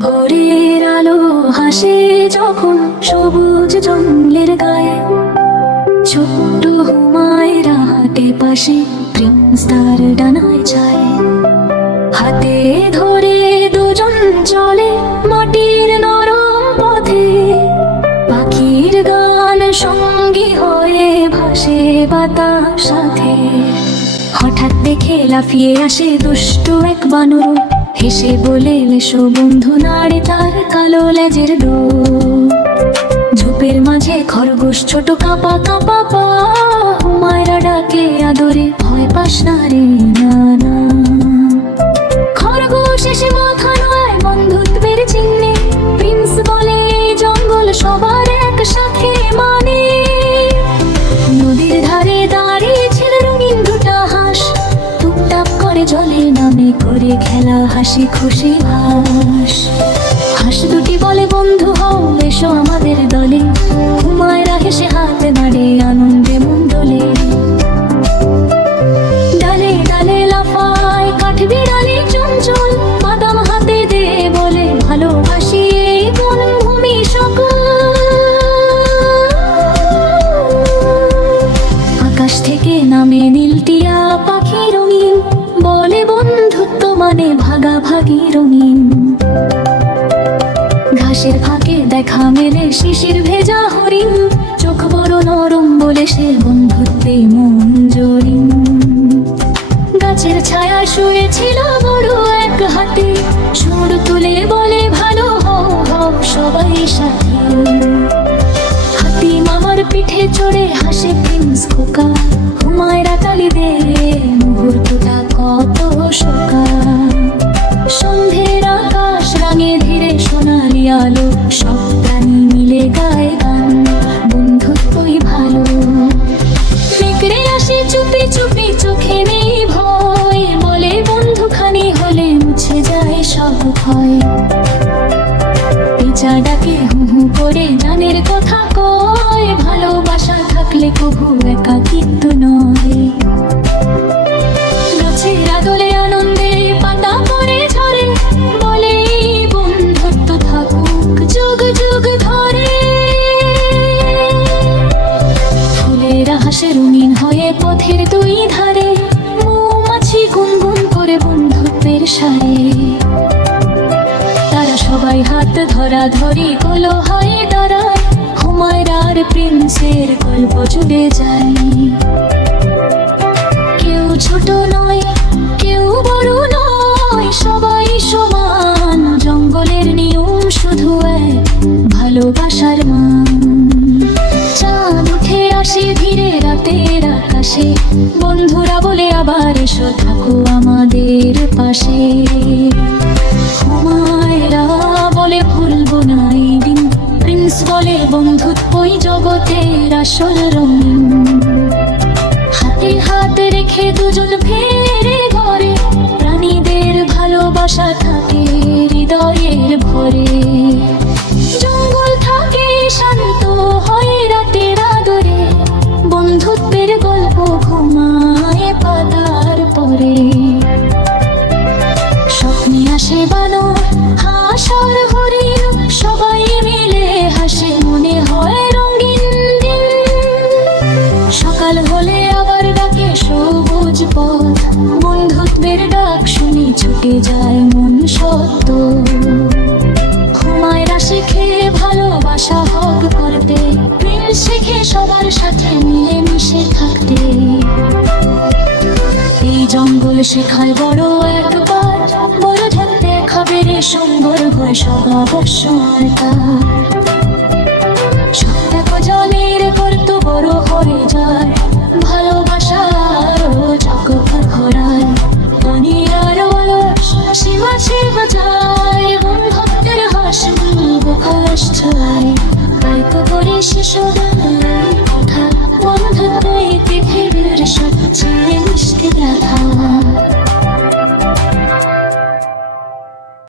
ভোরের আলো হাসে যখন সবুজ জঙ্গলের গায়ে, ছোট্ট হুমায়রা হাটে পাশে, প্রিন্স তার ডানায় যায়। হাতে ধরে দুজন চলে মাটির নরম পথে, পাখির গান সঙ্গী হয়ে ভাসে বাতাস সাথে। হঠাৎ দেখে লাফিয়ে আসে দুষ্ট এক বানর, হেসে বলে এসো বন্ধু, নাড়ে তার কালো লেজের ডোর। ঝোপের মাঝে খরগোশ ছোট কাঁপা কাঁপা পা, হুমায়রা ডাকে আদরে, ভয় পাস না রে না না। খরগোশ এসে মাথা নয় বন্ধুত্বের চিহ্নে, প্রিন্স বলে এই জঙ্গল সবার একসাথে মানে। নদীর ধারে দাঁড়িয়ে ছিল রঙিন দুটা হাঁস, টুকটাক করে জলে নামে করে খেলা হাসি খুশি ভাস। হাঁস দুটি বলে বন্ধু হও এসো আমাদের দলে, হুমায়রা হেসে হাতে নাড়ে আনন্দে মন দোলে। ডালে ডালে লাফায় কাঠ বিড়ালি চঞ্চল, বাদাম হাতে দে বলে ভালোবাসি এই বনভূমি সকল। আকাশ থেকে নামে নীলটিয়া পাখি রঙিন, বলে বন্ধুত্ব মানে ভাগাভাগি রঙিন। ঘাসের ফাঁকে দেখা মেলে শিশির ভেজা হরিণ, চোখ বড় নরম বলে সে বন্ধুত্বে মন জড়িন। গাছের ছায়ায় শুয়েছিল বড় এক হাতি, সুর তুলে বলে ভালো হও হও সবাই সাথী। হাতি মামার পিঠে চড়ে হাসে প্রিন্স খোকা, হুমায়রা তালি দে মুহূর্তটা কত শোকা। সন্ধ্যের আকাশ রাঙে ধীরে সোনালি আলো, সব প্রাণী মিলে গায়ে গান, বন্ধুত্বই ভালো। নেকড়ে আসে চুপি চুপি চোখে নেই ভয়, বলে বন্ধুখানি হলে মুছে যায় সব ভয়। পেঁচা ডাকে হু হু করে জানের কথা কয়, ভালোবাসা থাকলে কবু একাকিত্ব নয়। গাছের আদলে আনন্দে পাতা পড়ে ঝরে, বলে এই বন্ধুত্ব থাকুক যুগ যুগ ধরে। ফুলেরা হাসে রঙিন হয়ে পথের দুই ধারে, মৌমাছি গুনগুন করে বন্ধুত্বের সারে। তারা সবাই হাত ধরা ধরি গোলো হয়ে দাঁড়ায়, হুমায়রার প্রিন্সের গল্প জুড়ে যায়। কেউ ছোট নয় কেউ বড় নয়, সবাই সমান, জঙ্গলের নিয়ম শুধু এক ভালোবাসার মান। চাঁদ উঠে আসে ধীরে রাতের আকাশে, বন্ধুরা বলে আবার এসো থাকো আমাদের পাশে। হুমায়রা বলে ভুলবো না এই দিন, প্রিন্স বলে বন্ধুত্বই জগতের আসল রঙিন। হাতে হাত রেখে দুজন ফেরে ঘরে, প্রাণীদের ভালোবাসা থাকে হৃদয়ের ভরে। জঙ্গল থাকে শান্ত হয় রাতের আদরে, বন্ধুত্বের গল্প ঘুমায় পাতার পরে। স্বপ্নে আসে বানর হাঁস আর হরিণ, সবাই মিলে হাসে মনে হয় রঙিন দিন। সকাল হলে আবার ডাকে সবুজ পথ, বন্ধুত্বের ডাক শুনি ছুটে যায় মন সত্য। হুমায়রা শেখে ভালোবাসা হক করতে, প্রিন্স শেখে সবার সাথে মিলে মিশে থাকতে। এই জঙ্গল শেখায় বড় একবার, বড় থাকতে খাবে রে সুন্দর ভয় সব অবশ্যই তার। সব জলের গর্ত বড় হয়ে যায়, ভালোবাসা আরো জগৎ ঘোরায়। পানি আর অলস সীমা সীমা যায়, বন্ধুত্বের হাসি বুকশ ছয়। গল্প করে শিশুদের কথা, বন্ধুত্বই পৃথিবীর সবচেয়ে মিষ্টি ব্যথা।